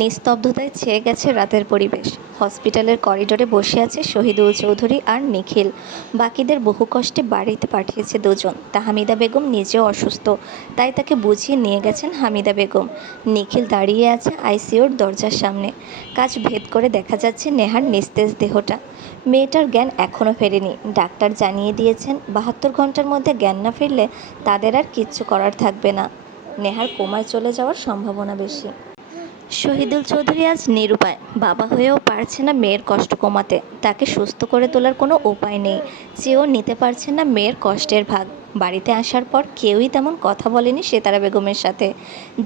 নিস্তব্ধতায় ছেয়ে গেছে রাতের পরিবেশ। হসপিটালের করিডোরে বসে আছে শহীদুল চৌধুরী আর নিখিল। বাকিদের বহু কষ্টে বাড়িতে পাঠিয়েছে দুজন। তাহমিদা বেগম নিজেও অসুস্থ, তাই তাকে বুঝিয়ে নিয়ে গেছেন হামিদা বেগম। নিখিল দাঁড়িয়ে আছে আইসিইউর দরজার সামনে। কাঁচ ভেদ করে দেখা যাচ্ছে নেহার নিস্তেজ দেহটা। মেয়েটার জ্ঞান এখনও ফেরেনি। ডাক্তার জানিয়ে দিয়েছেন 72 ঘন্টার মধ্যে জ্ঞান না ফিরলে তাদের আর কিচ্ছু করার থাকবে না। নেহার কোমায় চলে যাওয়ার সম্ভাবনা বেশি। শহীদুল চৌধুরী আজ নিরুপায়। বাবা হয়েও পারছে না মেয়ের কষ্ট কমাতে। তাকে সুস্থ করে তোলার কোনো উপায় নেই। চেয়েও নিতে পারছে না মেয়ের কষ্টের ভাগ। বাড়িতে আসার পর কেউই তেমন কথা বলেনি সেতারা বেগমের সাথে।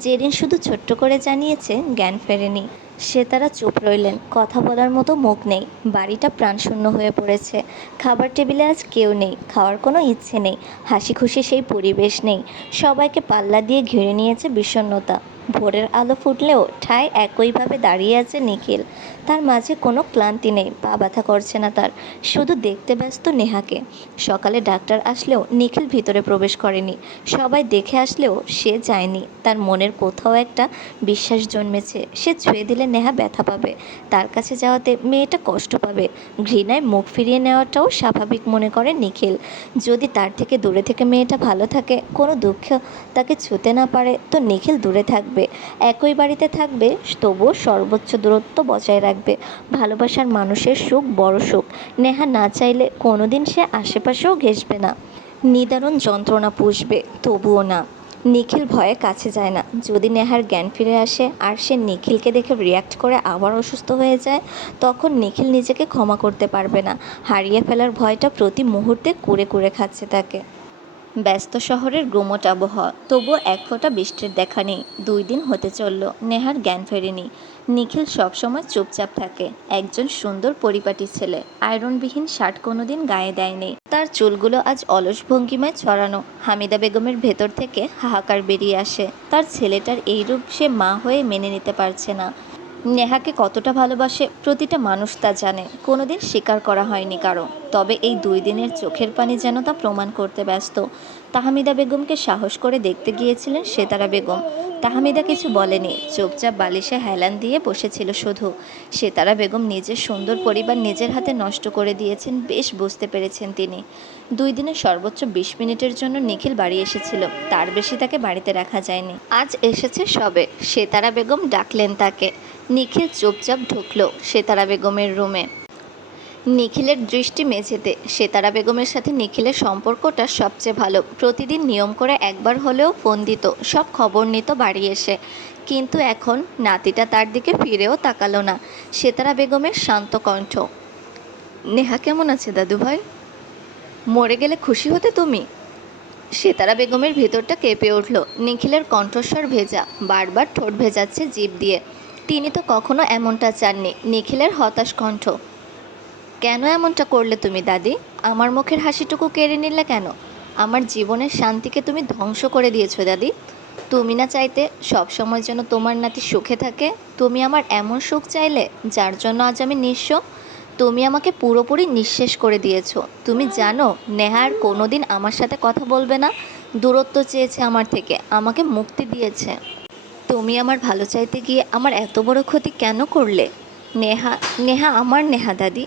জেরিন শুধু ছোট্ট করে জানিয়েছে জ্ঞান ফেরেনি। সেতারা চুপ রইলেন, কথা বলার মতো মুখ নেই। বাড়িটা প্রাণশূন্য হয়ে পড়েছে। খাবার টেবিলে আজ কেউ নেই, খাওয়ার কোনো ইচ্ছে নেই, হাসি খুশি সেই পরিবেশ নেই। সবাইকে পাল্লা দিয়ে ঘিরে নিয়েছে বিষণ্ণতা। ভোরের আলো ফুটলেও ঠায় একইভাবে দাঁড়িয়ে আছে নিখিল। তার মাঝে কোনো ক্লান্তি নেই, পা ব্যথা করছে না তার। শুধু দেখতে ব্যস্ত নেহাকে। সকালে ডাক্তার আসলেও নিখিল ভিতরে প্রবেশ করেনি। সবাই দেখে আসলেও সে যায়নি। তার মনের কোথাও একটা বিশ্বাস জন্মেছে, সে ছুঁয়ে দিলে নেহা ব্যথা পাবে, তার কাছে যাওয়াতে মেয়েটা কষ্ট পাবে। ঘৃণায় মুখ ফিরিয়ে নেওয়াটাও স্বাভাবিক মনে করে নিখিল। যদি তার থেকে দূরে থেকে মেয়েটা ভালো থাকে, কোনো দুঃখ তাকে ছুঁতে না পারে, তো নিখিল দূরে থাকবে, একই বাড়িতে থাকবে, তবুও সর্বোচ্চ দূরত্ব বজায় রাখবে। ভালোবাসার মানুষের সুখ বড় সুখ। নেহা না চাইলে কোনোদিন সে আশেপাশেও ঘেঁষবে না। নিদারুণ যন্ত্রণা পুষবে, তবুও না। নিখিল ভয়ে কাছে যায় না। যদি নেহার জ্ঞান ফিরে আসে আর সে নিখিলকে দেখে রিয়্যাক্ট করে আবার অসুস্থ হয়ে যায়, তখন নিখিল নিজেকে ক্ষমা করতে পারবে না। হারিয়ে ফেলার ভয়টা প্রতি মুহূর্তে কুরে কুরে খাচ্ছে তাকে। ব্যস্ত শহরের গুমোট আবহাওয়া, তবুও এক ফোঁটা বৃষ্টির দেখা নেই। 2 দিন হতে চলল, নেহার জ্ঞান ফেরেনি। নিখিল সবসময় চুপচাপ থাকে। একজন সুন্দর পরিপাটি ছেলে, আয়রনবিহীন শার্ট কোনোদিন গায়ে দেয়নি। তার চুলগুলো আজ অলস ভঙ্গিমায় ছড়ানো। হামিদা বেগমের ভেতর থেকে হাহাকার বেরিয়ে আসে। তার ছেলেটার এই রূপ সে মা হয়ে মেনে নিতে পারছে না। নেহাকে কতটা ভালোবাসে প্রতিটা মানুষ তা জানে, কোনোদিন স্বীকার করা হয়নি কারো। তবে এই 2 দিনের চোখের পানি যেন তা প্রমাণ করতে ব্যস্ত। তাহমিদা বেগমকে সাহস করে দেখতে গিয়েছিলেন সেতারা বেগম। তাহমিদা কিছু বলেনি, চুপচাপ বালিশে হেলান দিয়ে বসেছিল শুধু। সেতারা বেগম নিজের সুন্দর পরিবার নিজের হাতে নষ্ট করে দিয়েছেন, বেশ বুঝতে পেরেছেন তিনি। 2 দিনের সর্বোচ্চ 20 মিনিটের জন্য নিখিল বাড়ি এসেছিল, তার বেশি তাকে বাড়িতে রাখা যায়নি। আজ এসেছে সবে। সেতারা বেগম ডাকলেন তাকে। নিখিল চুপচাপ ঢুকল সেতারা বেগমের রুমে। নিখিলের দৃষ্টি মেঝেতে। সেতারা বেগমের সাথে নিখিলের সম্পর্কটা সবচেয়ে ভালো। প্রতিদিন নিয়ম করে একবার হলেও ফোন দিত, সব খবর নিত বাড়ি এসে। কিন্তু এখন নাতিটা তার দিকে ফিরেও তাকালো না। সেতারা বেগমের শান্ত কণ্ঠ, নেহা কেমন আছে দাদুভাই? মরে গেলে খুশি হতে তুমি? সেতারা বেগমের ভেতরটা কেঁপে উঠল। নিখিলের কণ্ঠস্বর ভেজা, বারবার ঠোঁট ভেজাচ্ছে জিভ দিয়ে। তিনি তো কখনো এমনটা চাননি। নিখিলের হতাশ কণ্ঠ, কেন এমনটা করলে তুমি দাদি? আমার মুখের হাসিটুকু কেড়ে নিলে কেন? আমার জীবনের শান্তিকে তুমি ধ্বংস করে দিয়েছো দাদি। তুমি না চাইতে সব সময় যেন তোমার নাতি সুখে থাকে। তুমি আমার এমন সুখ চাইলে যার জন্য আজ আমি নিঃস্ব। তুমি আমাকে পুরোপুরি নিঃশেষ করে দিয়েছো। তুমি জানো নেহা আর কোনোদিন আমার সাথে কথা বলবে না। দূরত্ব চেয়েছে আমার থেকে, আমাকে মুক্তি দিয়েছে। তুমি আমার ভালো চাইতে গিয়ে আমার এত বড় ক্ষতি কেন করলে? নেহা, নেহা আমার নেহা দাদি।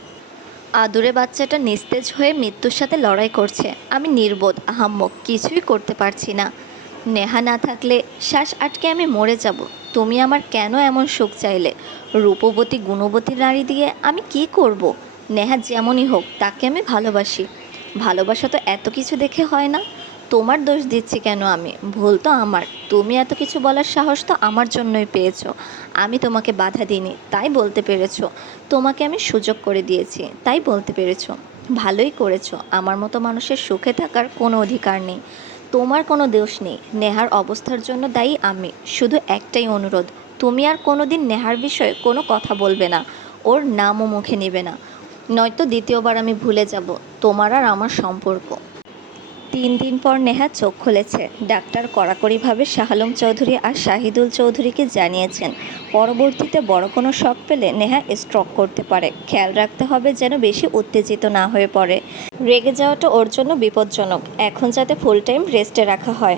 আদুরে বাচ্চাটা নিস্তেজ হয়ে মৃত্যুর সাথে লড়াই করছে। আমি নির্বোধ, আহাম্মক, কিছুই করতে পারছি না। নেহা না থাকলে শ্বাস আটকে আমি মরে যাব। তুমি আমার কেন এমন সুখ চাইলে? রূপবতী গুণবতী নারী দিয়ে আমি কি করব? নেহা যেমনই হোক, তাকে আমি ভালোবাসি। ভালোবাসা তো এত কিছু দেখে হয় না। তোমার দোষ দিচ্ছি কেন আমি? ভুল তো আমার। তুমি এত কিছু বলার সাহস তো আমার জন্যই পেয়েছো। আমি তোমাকে বাধা দিইনি, তাই বলতে পেরেছো। তোমাকে আমি সুযোগ করে দিয়েছি, তাই বলতে পেরেছো। ভালোই করেছো। আমার মতো মানুষের সুখে থাকার কোনো অধিকার নেই। তোমার কোনো দোষ নেই। নেহার অবস্থার জন্য দায়ী আমি। শুধু একটাই অনুরোধ, তুমি আর কোনো দিন নেহার বিষয়ে কোনো কথা বলবে না, ওর নামও মুখে নেবে না। নয়তো দ্বিতীয়বার আমি ভুলে যাব তোমার আর আমার সম্পর্ক। 3 দিন পর নেহা চোখ খুলেছে। ডাক্তার কড়াকড়িভাবে শাহ আলম চৌধুরী আর শাহিদুল চৌধুরীকে জানিয়েছেন পরবর্তীতে বড় কোনো শক পেলে নেহা স্ট্রোক করতে পারে। খেয়াল রাখতে হবে যেন বেশি উত্তেজিত না হয়ে পড়ে। রেগে যাওয়াটা ওর জন্য বিপজ্জনক। এখন যাতে ফুল টাইম রেস্টে রাখা হয়।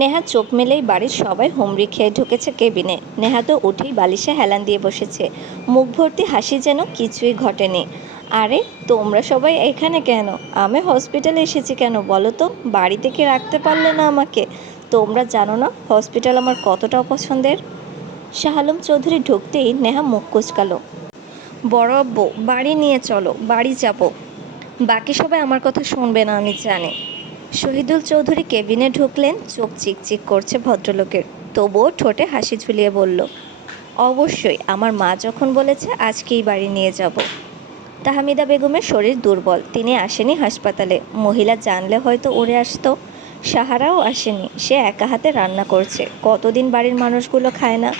নেহা চোখ মেলেই বাড়ির সবাই হুমড়ি খেয়ে ঢুকেছে কেবিনে। নেহা তো উঠেই বালিশে হেলান দিয়ে বসেছে, মুখ ভর্তি হাসি, যেন কিছুই ঘটেনি। আরে, তোমরা সবাই এখানে কেন? আমি হসপিটালে এসেছি কেন বলো তো? বাড়ি থেকে রাখতে পারলে না আমাকে? তোমরা জানো না হসপিটাল আমার কতটা অপছন্দের। শাহ আলম চৌধুরী ঢুকতেই নেহা মুখ কুঁচকালো। বড় আব্বু, বাড়ি নিয়ে চলো, বাড়ি যাবো। বাকি সবাই আমার কথা শুনবে না আমি জানি। শহীদুল চৌধুরী কেবিনে ঢুকলেন, চোখ চিকচিক করছে ভদ্রলোকের, তবুও ঠোঁটে হাসি ঝুলিয়ে বলল, অবশ্যই, আমার মা যখন বলেছে আজকেই বাড়ি নিয়ে যাব। তাহমিদা বেগমের শরীর দুর্বল, তিনি আসেনি হাসপাতালে। মহিলা জানলে হয়তো উড়ে আসতো। সাহারাও আসেনি, সে একা হাতে রান্না করছে, কতদিন বাড়ির মানুষগুলো খায় না।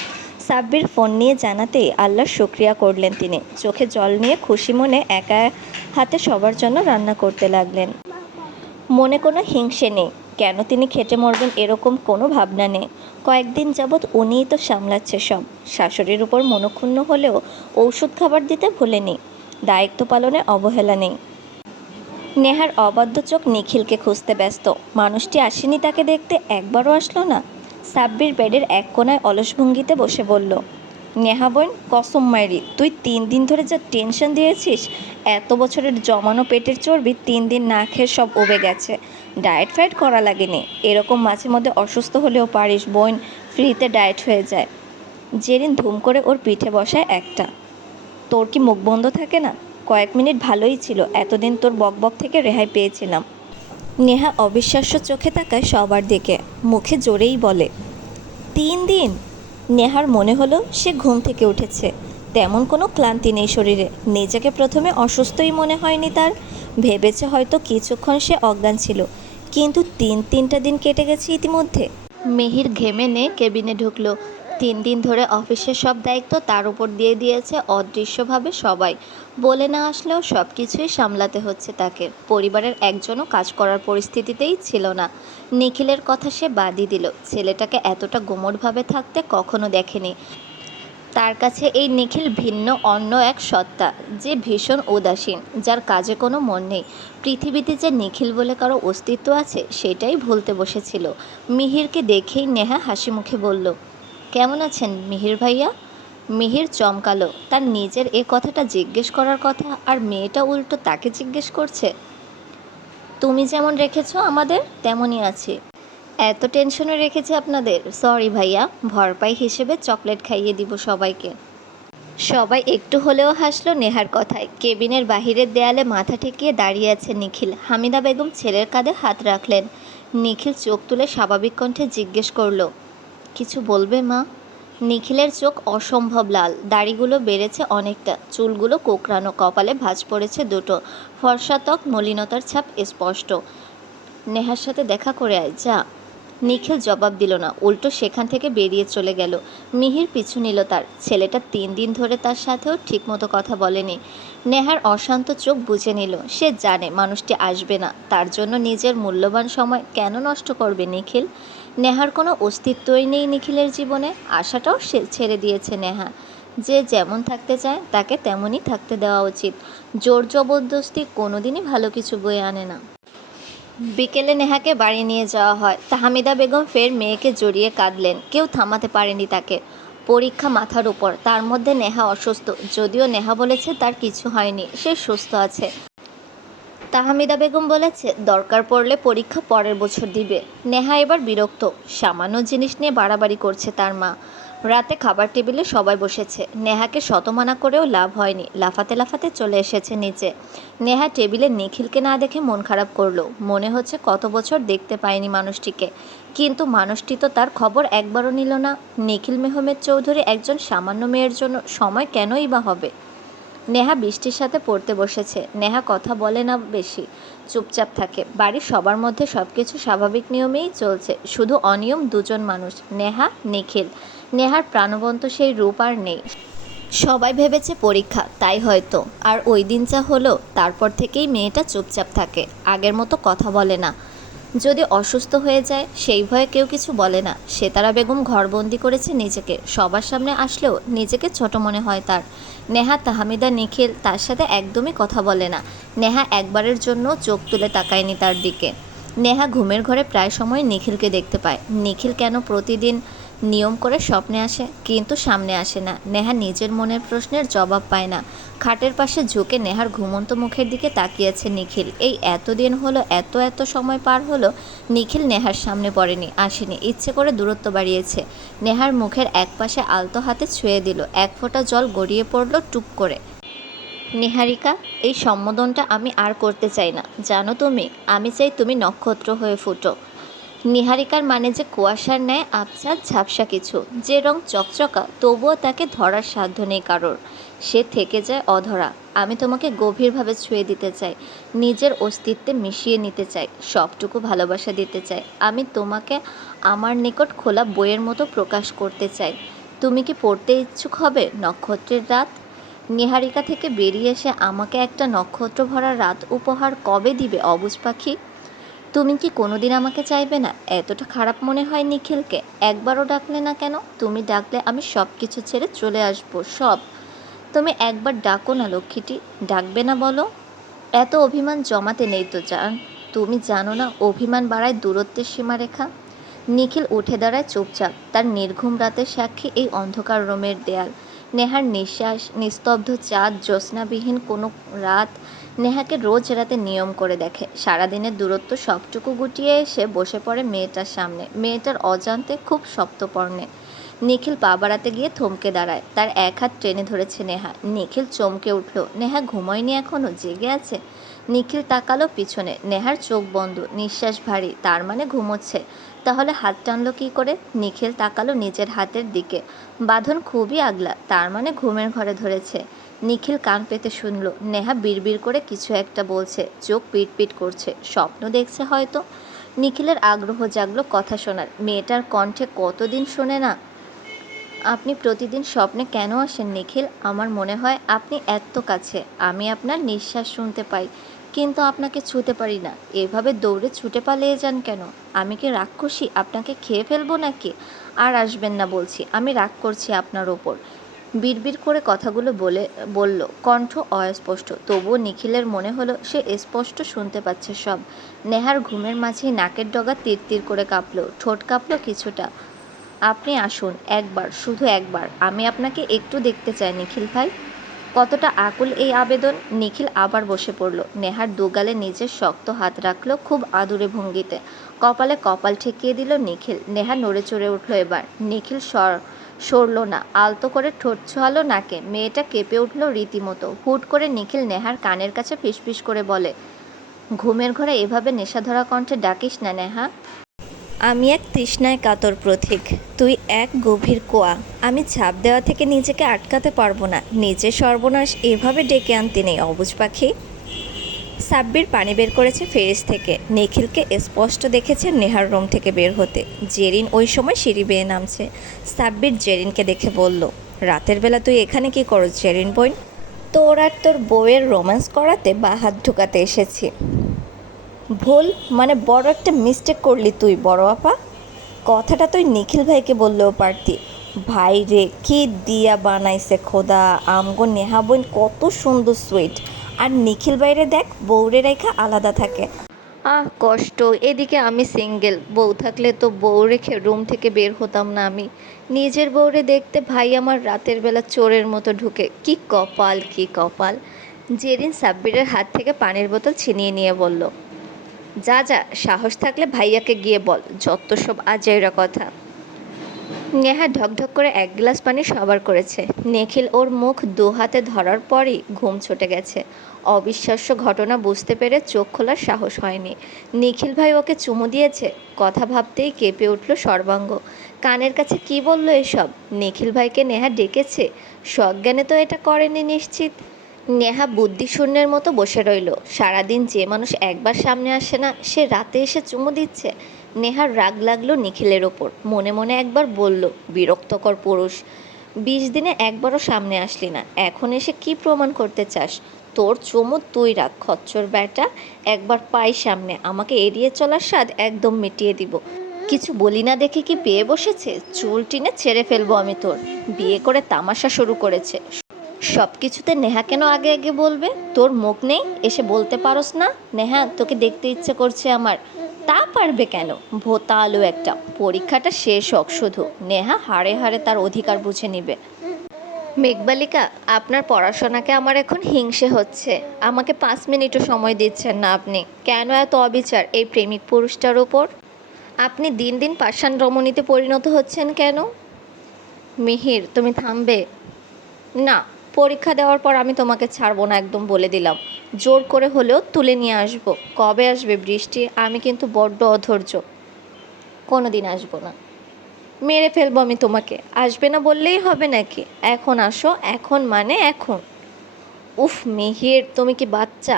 সাব্বির ফোন নিয়ে জানাতেই আল্লাহর শুকরিয়া করলেন তিনি, চোখে জল নিয়ে খুশি মনে একা হাতে সবার জন্য রান্না করতে লাগলেন। মনে কোনো হিংসে নেই, কেন তিনি খেটে মরবেন এরকম কোনো ভাবনা নেই। কয়েকদিন যাবৎ উনিই তো সামলাচ্ছে সব। শাশুড়ির উপর মনক্ষুণ্ণ হলেও ওষুধ খাবার দিতে ভুলেনি, দায়িত্ব পালনে অবহেলা নেই। নেহার অবাধ্য চোখ নিখিলকে খুঁজতে ব্যস্ত। মানুষটি আসেনি তাকে দেখতে, একবারও আসলো না। সাব্বির বেডের এক কোণায় অলস ভঙ্গিতে বসে বলল, নেহা বোন, কসম মাইরি, তুই 3 দিন ধরে যা টেনশন দিয়েছিস, এত বছরের জমানো পেটের চর্বি 3 দিন না খেয়ে সব উবে গেছে। ডায়েট ফায়েট করা লাগেনি, এরকম মাঝে মধ্যে অসুস্থ হলেও পারিস বোন, ফ্রিতে ডায়েট হয়ে যায়। জেরিন ধুম করে ওর পিঠে বসায় একটা। তোর কি মুখ বন্ধ থাকে না? কয়েক মিনিট ভালোই ছিল, এতদিন তোর বকবক থেকে রেহাই পেয়েছিলাম। নেহা অবিশ্বাস্য চোখে তাকায় সবার দিকে, মুখে জোরেই বলে, 3 দিন? নেহার মনে হলো সে ঘুম থেকে উঠেছে, তেমন কোনো ক্লান্তি নেই শরীরে। নিজেকে প্রথমে অসুস্থই মনে হয়নি তার, ভেবেছে হয়তো কিছুক্ষণ সে অজ্ঞান ছিল, কিন্তু 3টা দিন কেটে গেছে ইতিমধ্যে। মিহির ঘেমে নে কেবিনে ঢুকলো। 3 দিন ধরে অফিসের সব দায়িত্ব তার উপর দিয়ে দিয়েছে অদৃশ্যভাবে সবাই। বলে না আসলেও সব কিছুই সামলাতে হচ্ছে তাকে। পরিবারের একজনও কাজ করার পরিস্থিতিতেই ছিল না। নিখিলের কথা সে বাদই দিল, ছেলেটাকে এতটা গুমোটভাবে থাকতে কখনো দেখেনি। তার কাছে এই নিখিল ভিন্ন অন্য এক সত্তা, যে ভীষণ উদাসীন, যার কাজে কোনো মন নেই। পৃথিবীতে যে নিখিল বলে কারো অস্তিত্ব আছে সেটাই ভুলতে বসেছিল। মিহিরকে দেখেই নেহা হাসি মুখে বলল, কেমন আছেন মিহির ভাইয়া? মিহির চমকালো, তার নিজের এ কথাটা জিজ্ঞেস করার কথা, আর মেয়েটা উল্টো তাকে জিজ্ঞেস করছে। তুমি যেমন রেখেছো আমাদের, তেমনই আছি। এত টেনশনে রেখেছি আপনাদের, সরি ভাইয়া, ভরপাই হিসেবে চকলেট খাইয়ে দিব সবাইকে। সবাই একটু হলেও হাসলো নেহার কথায়। কেবিনের বাহিরের দেয়ালে মাথা ঠেকিয়ে দাঁড়িয়ে আছে নিখিল। হামিদা বেগম ছেলের কাঁধে হাত রাখলেন। নিখিল চোখ তুলে স্বাভাবিক কণ্ঠে জিজ্ঞেস করলো, কিছু বলবে মা? নিখিলের চোখ অসম্ভব লাল, দাড়িগুলো বেড়েছে অনেকটা, চুলগুলো কোঁকড়ানো, কপালে ভাঁজ পড়েছে দুটো, ফর্সা ত্বক, মলিনতার ছাপ স্পষ্ট। নেহার সাথে দেখা করে আয় যা। নিখিল জবাব দিল না, উল্টো সেখান থেকে বেরিয়ে চলে গেল। মিহির পিছু নিল তার। ছেলেটা 3 দিন ধরে তার সাথেও ঠিকমতো কথা বলেনি। নেহার অশান্ত চোখ বুঝে নিল, সে জানে মানুষটি আসবে না, তার জন্য নিজের মূল্যবান সময় কেন নষ্ট করবে নিখিল। নেহার কোনো অস্তিত্বই নেই নিখিলের জীবনে, আশাটাও সে ছেড়ে দিয়েছে নেহা। যে যেমন থাকতে চায় তাকে তেমনই থাকতে দেওয়া উচিত। জোর জবরদস্তি কোনোদিনই ভালো কিছু বয়ে আনে না। বিকেলে নেহাকে বাড়ি নিয়ে যাওয়া হয়। তাহমিদা বেগম ফের মেয়েকে জড়িয়ে কাঁদলেন, কেউ থামাতে পারেনি তাকে। পরীক্ষা মাথার উপর, তার মধ্যে নেহা অসুস্থ, যদিও নেহা বলেছে তার কিছু হয়নি, সে সুস্থ আছে। তাহমিদা বেগম বলেছে দরকার পড়লে পরীক্ষা পরের বছর দিবে। নেহা এবার বিরক্ত, সামান্য জিনিস নিয়ে বাড়াবাড়ি করছে তার মা। রাতে খাবার টেবিলে সবাই বসেছে, নেহাকে শতমানা করেও লাভ হয়নি, লাফাতে লাফাতে চলে এসেছে নিচে। নেহা টেবিলে নিখিলকে না দেখে মন খারাপ করলো, মনে হচ্ছে কত বছর দেখতে পায়নি মানুষটিকে, কিন্তু মানুষটি তো তার খবর একবারও নিল না। নিখিল মেহমেদ চৌধুরী একজন সামান্য মেয়ের জন্য সময় কেনই বা হবে। নেহা বৃষ্টির সাথে পড়তে বসেছে। নেহা কথা বলে না বেশি, চুপচাপ থাকে। বাড়ির সবার মধ্যে সব কিছু স্বাভাবিক নিয়মেই চলছে, শুধু অনিয়ম দুজন মানুষ, নেহা, নিখিল। নেহার প্রাণবন্ত সেই রূপ আর নেই। সবাই ভেবেছে পরীক্ষা, তাই হয়তো। আর ওই দিন যা হলো, তারপর থেকেই মেয়েটা চুপচাপ থাকে, আগের মতো কথা বলে না। যদি অসুস্থ হয়ে যায় সেই ভয়ে কেউ কিছু বলে না। সেতারা বেগম ঘরবন্দি করেছে নিজেকে, সবার সামনে আসলেও নিজেকে ছোট মনে হয় তার। নেহা, তাহমিদা, নিখিল তার সাথে একদমই কথা বলে না। নেহা একবারের জন্য চোখ তুলে তাকায়নি তার দিকে। নেহা ঘুমের ঘরে প্রায় সময় নিখিলকে দেখতে পায়। নিখিল কেন প্রতিদিন নিয়ম করে স্বপ্নে আসে, কিন্তু সামনে আসে না। নেহা নিজের মনের প্রশ্নের জবাব পায় না। খাটের পাশে ঝুঁকে নেহার ঘুমন্ত মুখের দিকে তাকিয়েছে নিখিল। এই এতদিন হলো, এত সময় পার হলো, নিখিল নেহার সামনে পড়েনি, আসেনি, ইচ্ছে করে দূরত্ব বাড়িয়েছে। নেহার মুখের একপাশে আলতো হাতে ছুঁয়ে দিল, এক ফোঁটা জল গড়িয়ে পড়ল টুপ করে। নিহারিকা, এই সম্বোধনটা আমি আর করতে চাই না, জানো তুমি। আমি চাই তুমি নক্ষত্র হয়ে ফুটো। নিহারিকার মানে যে কুয়াশার ন্যায় আবছা ঝাপসা কিছু, যে রং চকচকা তবুও তাকে ধরার সাধ্য নেই কারোর, সে থেকে যায় অধরা। আমি তোমাকে গভীরভাবে ছুঁয়ে দিতে চাই, নিজের অস্তিত্বে মিশিয়ে নিতে চাই, সবটুকু ভালোবাসা দিতে চাই। আমি তোমাকে আমার নিকট খোলা বইয়ের মতো প্রকাশ করতে চাই। তুমি কি পড়তে ইচ্ছুক হবে নক্ষত্রের রাত? নিহারিকা থেকে বেরিয়ে এসে আমাকে একটা নক্ষত্র ভরা রাত উপহার কবে দিবে অবুঝ পাখি? তুমি কি কোনোদিন আমাকে চাইবে না? এতটা খারাপ মনে হয় নিখিলকে? একবারও ডাকলে না কেন? তুমি ডাকলে আমি সব কিছু ছেড়ে চলে আসবো, সব। তুমি একবার ডাকো না লক্ষ্মীটি, ডাকবে না বলো? এত অভিমান জমাতে নেই তো জান। তুমি জানো না অভিমান বাড়ায় দূরত্বের সীমারেখা। নিখিল উঠে দাঁড়ায় চুপচাপ, তার নির্ঘুম রাতের সাক্ষী এই অন্ধকার রুমের দেয়াল। নেহার নিঃশ্বাস, নিস্তব্ধ চাঁদ, জ্যোৎস্নাবিহীন কোনো রাত নেহাকে রোজ রাতে নিয়ম করে দেখে। সারাদিনের দূরত্ব সবটুকু গুটিয়ে এসে বসে পড়ে মেয়েটার সামনে, মেয়েটার অজান্তে খুব শক্তপর্ণে। নিখিল পা বাড়াতে গিয়ে থমকে দাঁড়ায়, তার এক হাত টেনে ধরেছে নেহা। নিখিল চমকে উঠল। নেহা ঘুমোয়নি এখনো, জেগে আছে। নিখিল তাকালো পিছনে, নেহার চোখ বন্ধ, নিঃশ্বাস ভারী, তার মানে ঘুমোচ্ছে। তাহলে হাত টানলো কী করে? নিখিল তাকালো নিজের হাতের দিকে, বাঁধন খুবই আগলা, তার মানে ঘুমের ঘরে ধরেছে। নিখিল কান পেতে শুনল, নেহা বিড়বিড় করে কিছু একটা বলছে, চোখ পিটপিট করছে, স্বপ্ন দেখছে হয়তো। নিখিলের আগ্রহ জাগলো কথা শোনার, মেয়েটার কণ্ঠে কতদিন শোনে না। আপনি প্রতিদিন স্বপ্নে কেন আসেন নিখিল? আমার মনে হয় আপনি এত কাছে, আমি আপনার নিঃশ্বাস শুনতে পাই, কিন্তু আপনাকে ছুঁতে পারি না। এভাবে দৌড়ে ছুটে পালিয়ে যান কেন? আমি কি রাক্ষসী, আপনাকে খেয়ে ফেলবো নাকি? আর আসবেন না বলছি, আমি রাগ করছি আপনার ওপর। বিড়বিড় করে কথাগুলো বলল, কণ্ঠ অস্পষ্ট, তবুও নিখিলের মনে হলো সে স্পষ্ট শুনতে পাচ্ছে সব। নেহার ঘুমের মাঝেই নাকের ডগা তীর করে কাঁপল, ঠোঁট কাঁপল কিছুটা। আপনি আসুন একবার, শুধু একবার, আমি আপনাকে একটু দেখতে চাই নিখিল ভাই। কতটা আকুল এই আবেদন! নিখিল আবার বসে পড়ল, নেহার দুগালে নিজের শক্ত হাত রাখল খুব আদুরে ভঙ্গিতে, কপালে কপাল ঠেকিয়ে দিল নিখিল। নেহা নড়ে চড়ে উঠল এবার। নিখিল সরল না, আলতো করে ঠোঁট ছোঁয়ালো নাকে। মেয়েটা কেঁপে উঠল রীতিমতো। হুট করে নিখিল নেহার কানের কাছে ফিসফিস করে বলে, ঘুমের ঘরে এভাবে নেশাধরা কণ্ঠে ডাকিস না নেহা। আমি এক তৃষ্ণায় কাতর পথিক, তুই এক গভীর কুয়া। আমি ঝাঁপ দেওয়া থেকে নিজেকে আটকাতে পারবো না। নিজের সর্বনাশ এভাবে ডেকে আনতে নেই অবুঝ পাখি। সাব্বির পানি বের করেছে ফ্রিজ থেকে। নিখিলকে স্পষ্ট দেখেছে নেহার রুম থেকে বের হতে। জেরিন ওই সময় সিঁড়ি বেয়ে নামছে। সাব্বির জেরিনকে দেখে বলল, রাতের বেলা তুই এখানে কি করছ জেরিন বোন? তোর আর তোর বউয়ের রোম্যান্স করাতে বা হাত ঢুকাতে এসেছি। ভুল মানে বড় একটা মিস্টেক করলি তুই বড় আপা। কথাটা তুই নিখিল ভাইকে বললেও পারতি। ভাই রে, কি দিয়া বানাইছে খোদা! আমগো নেহা বোন কত সুন্দর সুইট, আর নিখিল বাইরে দেখ বউরে রেখা আলাদা থাকে। আহ কষ্ট! এদিকে আমি সিঙ্গেল, বউ থাকলে তো বউ রেখে রুম থেকে বের হতাম না আমি। নিজের বউরে দেখতে ভাই আমার রাতের বেলা চোরের মতো ঢুকে। কি কপাল, কি কপাল! জেরিন সাব্বিরের হাত থেকে পানির বোতল ছিনিয়ে নিয়ে বলল, যা যা, সাহস থাকলে ভাইয়াকে গিয়ে বল, যত সব আজাইরা কথা। নেহা ঢকঢক করে এক গ্লাস পানি সবার করেছে। নিখিল ওর মুখ দু হাতে ধরার পরই ঘুম ছুটে গেছে। অবিশ্বাস্য ঘটনা বুঝতে পেরে চোখ খোলার সাহস হয়নি। নিখিল ভাই ওকে চুমু দিয়েছে, কথা ভাবতেই কেঁপে উঠল সর্বাঙ্গ। কানের কাছে কি বলল এসব? নিখিল ভাইকে নেহা ডেকেছে? সজ্ঞানে তো এটা করেনি নিশ্চিত। নেহা বুদ্ধিশূন্যের মতো বসে রইল। সারাদিন যে মানুষ একবার সামনে আসে না, সে রাতে এসে চুমু দিচ্ছে। নেহার রাগ লাগলো নিখিলের ওপর। মনে মনে একবার বলল, বিরক্তকর পুরুষ, 20 দিনে একবারও সামনে আসলি না, এখন এসে কি প্রমাণ করতে চাস? তোর চুমু তুই রাখ খচ্চর ব্যাটা। একবার পাই সামনে, আমাকে এড়িয়ে চলার স্বাদ একদম মিটিয়ে দিব। কিছু বলি না দেখে কি পেয়ে বসেছে? চুল টিনে ছেড়ে ফেলবো আমি তোর। বিয়ে করে তামাশা শুরু করেছে, সব কিছুতে নেহা কেন আগে আগে বলবে? তোর মুখ নেই, এসে বলতে পারোস না নেহা তোকে দেখতে ইচ্ছে করছে আমার? তা পারবে কেন? ভোতা আলু একটা। পরীক্ষাটা শেষ হোক শুধু, নেহা হাড়ে হাড়ে তার অধিকার বুঝে নিবে। মেঘবালিকা, আপনার পড়াশোনাকে আমার এখন হিংসে হচ্ছে। আমাকে 5 মিনিটও সময় দিচ্ছেন না আপনি। কেন এত অবিচার এই প্রেমিক পুরুষটার ওপর? আপনি দিন দিন পাষাণ রমণীতে পরিণত হচ্ছেন কেন? মিহির, তুমি থামবে? না, পরীক্ষা দেওয়ার পর আমি তোমাকে ছাড়বো না, একদম বলে দিলাম। জোর করে হলেও তুলে নিয়ে আসবো। কবে আসবে বৃষ্টি? আমি কিন্তু বড্ড অধৈর্য। কোনো দিন আসবো না। মেরে ফেলবো আমি তোমাকে। আসবে না বললেই হবে নাকি? এখন আসো, এখন মানে এখন। উফ মিহির, তুমি কি বাচ্চা?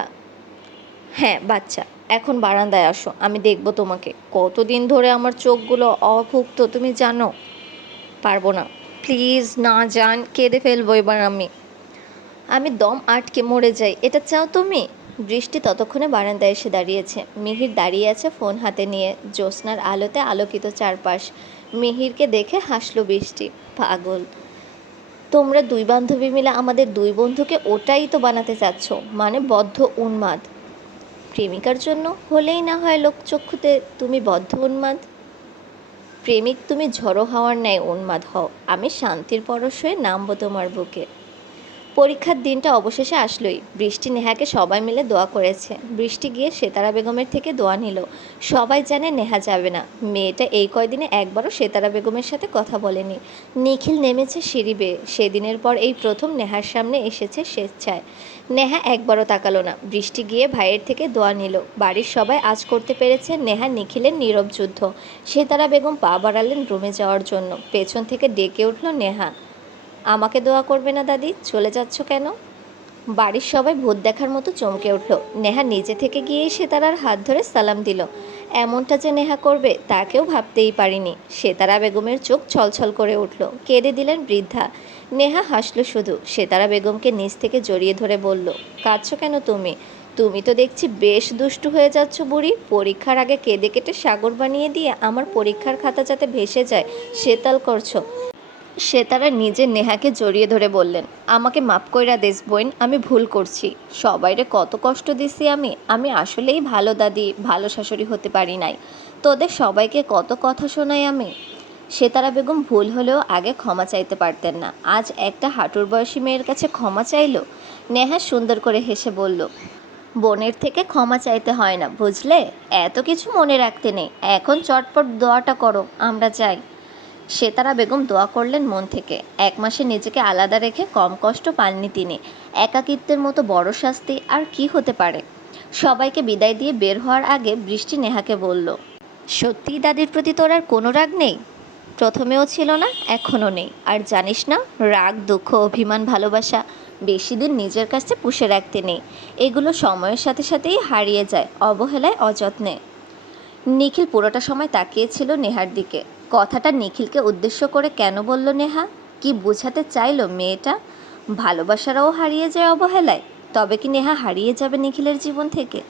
হ্যাঁ বাচ্চা। এখন বারান্দায় আসো, আমি দেখবো তোমাকে। কতদিন ধরে আমার চোখগুলো অভুক্ত তুমি জানো? পারবো না। প্লিজ না যান, কেঁদে ফেলবো এবার আমি। আমি দম আটকে মরে যাই, এটা চাও তুমি? বৃষ্টি ততক্ষণে বারান্দায় এসে দাঁড়িয়েছে। মিহির দাঁড়িয়ে আছে ফোন হাতে নিয়ে, জ্যোৎস্নার আলোতে আলোকিত চারপাশ। মিহিরকে দেখে হাসলো বৃষ্টি। পাগল, তোমরা দুই বান্ধবী মিলে আমাদের দুই বন্ধুকে ওটাই তো বানাতে চাচ্ছ, মানে বদ্ধ উন্মাদ। প্রেমিকার জন্য হলেই না হয় লোকচক্ষুতে তুমি বদ্ধ উন্মাদ। প্রেমিক তুমি ঝড়ো হাওয়ার ন্যায় উন্মাদ হও, আমি শান্তির পরশ হয়ে নামবো তোমার বুকে। পরীক্ষার দিনটা অবশেষে আসলোই। বৃষ্টি নেহাকে সবাই মিলে দোয়া করেছে। বৃষ্টি গিয়ে সেতারা বেগমের থেকে দোয়া নিল। সবাই জানে নেহা যাবে না। মেয়েটা এই কয়দিনে একবারও সেতারা বেগমের সাথে কথা বলেনি। নিখিল নেমেছে সিঁড়ি বেয়ে। সেদিনের পর এই প্রথম নেহার সামনে এসেছে স্বেচ্ছায়। নেহা একবারও তাকালো না। বৃষ্টি গিয়ে ভাইয়ের থেকে দোয়া নিল। বাড়ির সবাই আজ করতে পেরেছে নেহা নিখিলের নীরব যুদ্ধ। সেতারা বেগম পা বাড়ালেন রুমে যাওয়ার জন্য। পেছন থেকে ডেকে উঠল নেহা, আমাকে দোয়া করবে না দাদি? চলে যাচ্ছ কেন? বাড়ির সবাই ভূত দেখার মতো চমকে উঠল। নেহা নিজে থেকে গিয়ে সেতারার হাত ধরে সালাম দিল। এমনটা যে নেহা করবে তা কেউ ভাবতেই পারিনি। সেতারা বেগমের চোখ ছলছল করে উঠল। কেঁদে দিলেন বৃদ্ধা। নেহা হাসল শুধু। সেতারা বেগমকে নিচ থেকে জড়িয়ে ধরে বলল, কাঁদছো কেন তুমি? তুমি তো দেখছি বেশ দুষ্টু হয়ে যাচ্ছ বুড়ি। পরীক্ষার আগে কেঁদে কেটে সাগর বানিয়ে দিয়ে আমার পরীক্ষার খাতা যাতে ভেসে যায় সেতাল করছো। সেতারা নিজে নেহাকে জড়িয়ে ধরে বললেন, আমাকে মাপ কইরা দেস বোন, আমি ভুল করছি। সবাইরে কত কষ্ট দিছি আমি আসলেই ভালো দাদি, ভালো শাশুড়ি হতে পারি নাই। তোদের সবাইকে কত কথা শোনাই আমি। সেতারা বেগম ভুল হলেও আগে ক্ষমা চাইতে পারতেন না, আজ একটা হাঁটুর বয়সী মেয়ের কাছে ক্ষমা চাইল? নেহা সুন্দর করে হেসে বলল, বোনের থেকে ক্ষমা চাইতে হয় না বুঝলে, এত কিছু মনে রাখতে নেই। এখন চটপট দোয়াটা করো, আমরা যাই। সেতারা বেগম দোয়া করলেন মন থেকে। 1 মাসে নিজেকে আলাদা রেখে কম কষ্ট পাননি তিনি। একাকিত্বের মতো বড় শাস্তি আর কি হতে পারে? সবাইকে বিদায় দিয়ে বের হওয়ার আগে বৃষ্টি নেহাকে বলল, সত্যিই দাদির প্রতি তোর আর কোনো রাগ নেই? প্রথমেও ছিল না, এখনও নেই। আর জানিস না, রাগ, দুঃখ, অভিমান, ভালোবাসা বেশি দিন নিজের কাছে পুষে রাখতে নেই। এগুলো সময়ের সাথে সাথেই হারিয়ে যায়, অবহেলায়, অযত্নে। নিখিল পুরোটা সময় তাকিয়েছিল নেহার দিকে। কথাটা নিখিলকে উদ্দেশ্য করে কেন বলল নেহা? কি বোঝাতে চাইল মেয়েটা? ভালোবাসারাও হারিয়ে যায় অবহেলায়? তবে কি নেহা হারিয়ে যাবে নিখিলের জীবন থেকে?